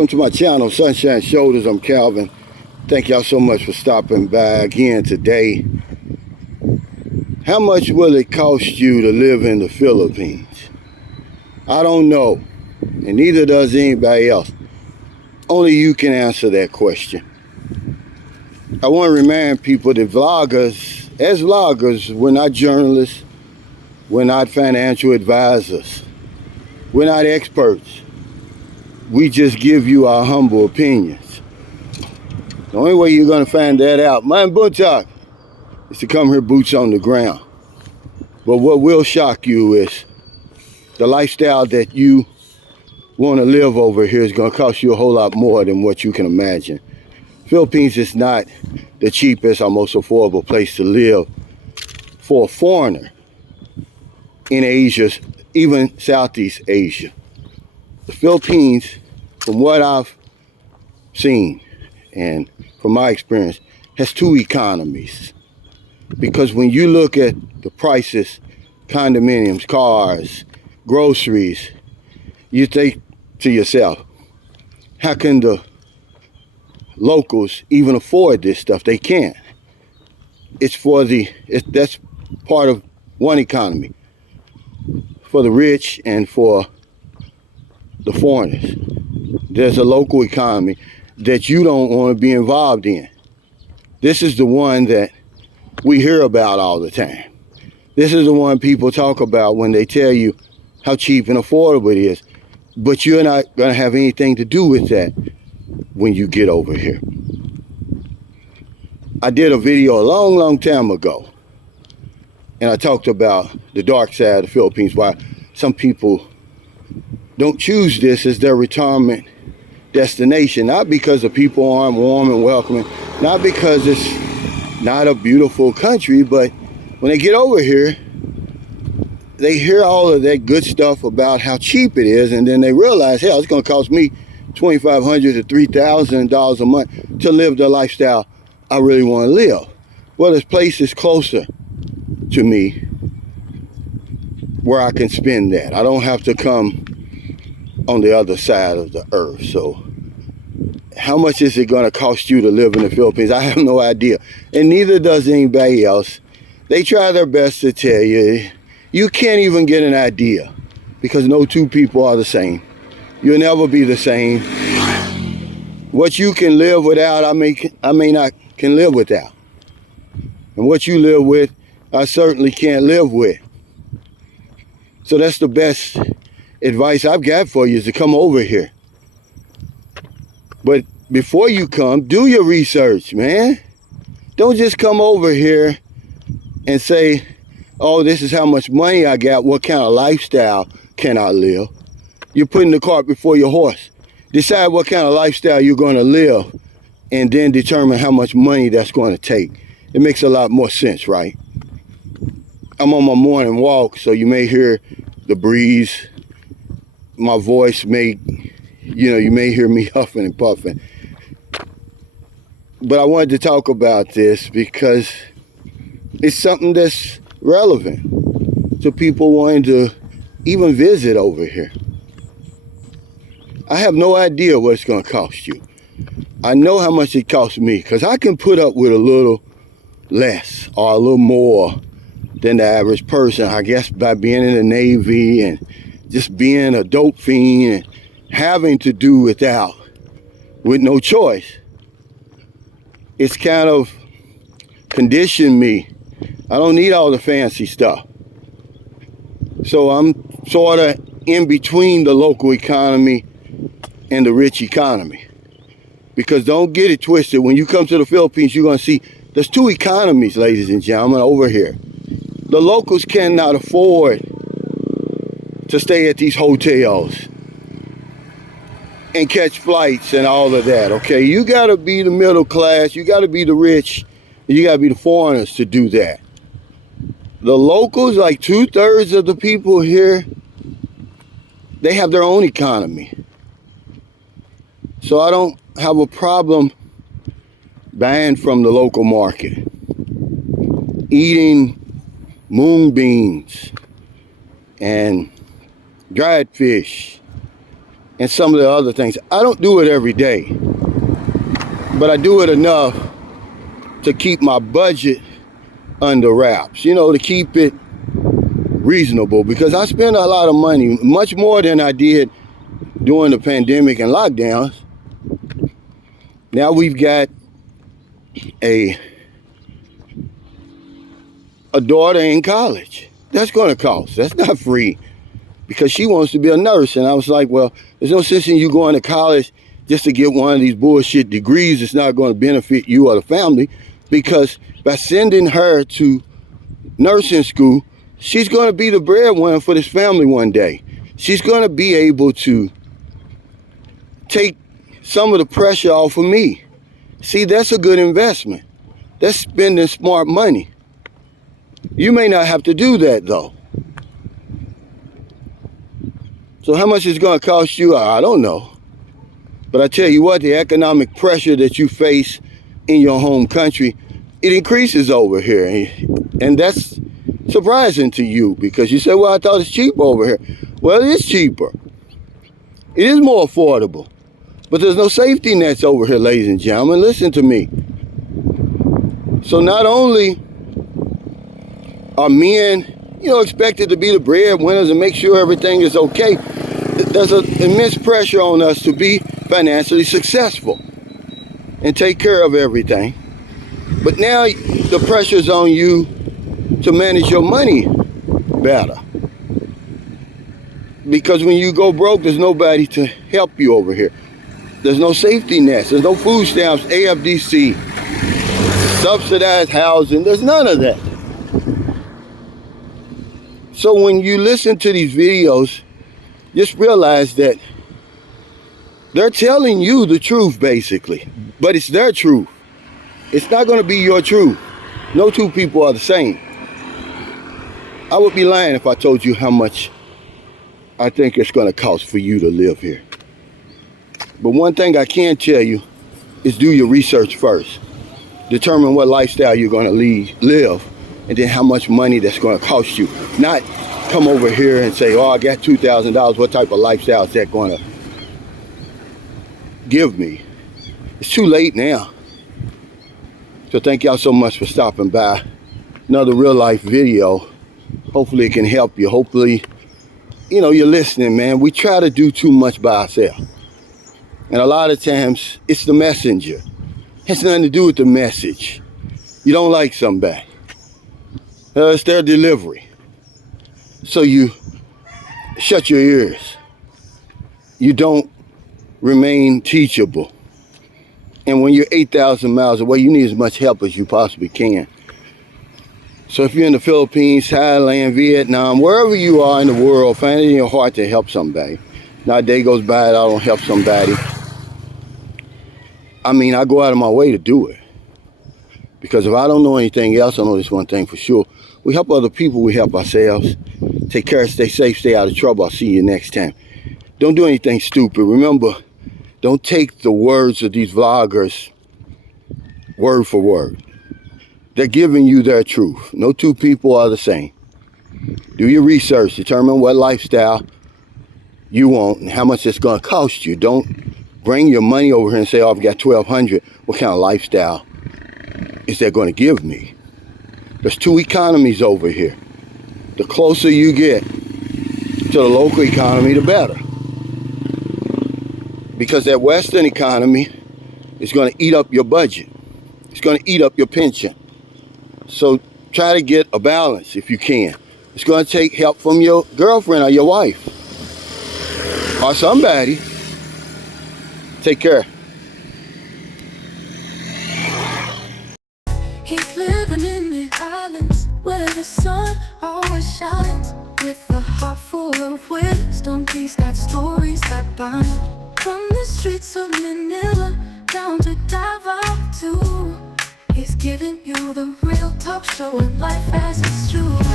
Welcome to my channel, Sunshine Shoulders. I'm Calvin. Thank y'all so much for stopping by again today. How much will it cost you to live in the Philippines? I don't know, and neither does anybody else. Only you can answer that question. I want to remind people that as vloggers, we're not journalists, we're not financial advisors, we're not experts. We just give you our humble opinions. The only way you're going to find that out, man, Buntak, is to come here boots on the ground. But what will shock you is the lifestyle that you want to live over here is going to cost you a whole lot more than what you can imagine. Philippines is not the cheapest or most affordable place to live for a foreigner in Asia, even Southeast Asia. The Philippines, from what I've seen and from my experience, has two economies. Because when you look at the prices, condominiums, cars, groceries, you think to yourself, how can the locals even afford this stuff? They can't. That's part of one economy, for the rich and for the foreigners. There's a local economy that you don't want to be involved in. This is the one that we hear about all the time. This is the one people talk about when they tell you how cheap and affordable it is. But you're not going to have anything to do with that when you get over here. I did a video a long time ago, and I talked about the dark side of the Philippines, why some people don't choose this as their retirement destination, not because the people aren't warm and welcoming, not because it's not a beautiful country, but when they get over here, they hear all of that good stuff about how cheap it is, and then they realize, hell, it's going to cost me $2,500 to $3,000 a month to live the lifestyle I really want to live. Well, this place is closer to me where I can spend that. I don't have to come on the other side of the earth. So how much is it going to cost you to live in the Philippines? I have no idea, and neither does anybody else. They try their best to tell you. You can't even get an idea, because no two people are the same. You'll never be the same. What you can live without, I may not can live without. And what you live with, I certainly can't live with. So that's the best advice I've got for you, is to come over here. But before you come, do your research, man. Don't just come over here and say, oh, this is how much money I got, what kind of lifestyle can I live? You're putting the cart before your horse. Decide what kind of lifestyle you're going to live, and then determine how much money that's going to take. It makes a lot more sense, right? I'm on my morning walk, so you may hear the breeze. My voice you may hear me huffing and puffing. But I wanted to talk about this because it's something that's relevant to people wanting to even visit over here. I have no idea what it's going to cost you. I know how much it costs me, because I can put up with a little less or a little more than the average person, I guess, by being in the Navy and just being a dope fiend and having to do without, with no choice. It's kind of conditioned me. I don't need all the fancy stuff. So I'm sort of in between the local economy and the rich economy. Because don't get it twisted, when you come to the Philippines, you're going to see there's two economies, ladies and gentlemen, over here. The locals cannot afford to stay at these hotels and catch flights and all of that, okay? You got to be the middle class, you got to be the rich, and you got to be the foreigners to do that. The locals, like 2/3 of the people here, they have their own economy. So I don't have a problem buying from the local market, eating mung beans and dried fish and some of the other things. I don't do it every day, but I do it enough to keep my budget under wraps, you know, to keep it reasonable, because I spend a lot of money, much more than I did during the pandemic and lockdowns. Now we've got a daughter in college. That's going to cost. That's not free, because she wants to be a nurse. And I was like, well, there's no sense in you going to college just to get one of these bullshit degrees. It's not going to benefit you or the family, because by sending her to nursing school, she's going to be the breadwinner for this family one day. She's going to be able to take some of the pressure off of me. See, that's a good investment. That's spending smart money. You may not have to do that, though. So how much it's going to cost you, I don't know. But I tell you what, the economic pressure that you face in your home country, it increases over here. And that's surprising to you, because you say, well, I thought it's cheap over here. Well, it is cheaper. It is more affordable. But there's no safety nets over here, ladies and gentlemen. Listen to me. So not only are men, you know, expected to be the breadwinners and make sure everything is okay, there's an immense pressure on us to be financially successful and take care of everything. But now the pressure's on you to manage your money better, because when you go broke, there's nobody to help you over here. There's no safety nets. There's no food stamps, AFDC, subsidized housing. There's none of that. So when you listen to these videos, just realize that they're telling you the truth, basically. But it's their truth. It's not going to be your truth. No two people are the same. I would be lying if I told you how much I think it's going to cost for you to live here. But one thing I can tell you is do your research first. Determine what lifestyle you're going to live, and then how much money that's going to cost you. Not come over here and say, oh, I got $2,000. What type of lifestyle is that going to give me? It's too late now. So thank y'all so much for stopping by. Another real life video. Hopefully it can help you. Hopefully, you know, you're listening, man. We try to do too much by ourselves. And a lot of times, it's the messenger. It has nothing to do with the message. You don't like somebody. It's their delivery. So you shut your ears. You don't remain teachable. And when you're 8,000 miles away, you need as much help as you possibly can. So if you're in the Philippines, Thailand, Vietnam, wherever you are in the world, find it in your heart to help somebody. Not a day goes by that I don't help somebody. I mean, I go out of my way to do it. Because if I don't know anything else, I know this one thing for sure. We help other people, we help ourselves. Take care, stay safe, stay out of trouble. I'll see you next time. Don't do anything stupid. Remember, don't take the words of these vloggers word for word. They're giving you their truth. No two people are the same. Do your research. Determine what lifestyle you want and how much it's going to cost you. Don't bring your money over here and say, oh, I've got $1,200. What kind of lifestyle is that going to give me? There's two economies over here. The closer you get to the local economy, the better. Because that Western economy is going to eat up your budget. It's going to eat up your pension. So try to get a balance if you can. It's going to take help from your girlfriend or your wife or somebody. Take care. He's living in the islands where the sun always shines. With a heart full of wisdom, he's got stories that bind. From the streets of Manila down to Davao too. He's giving you the real talk, showing life as it's true.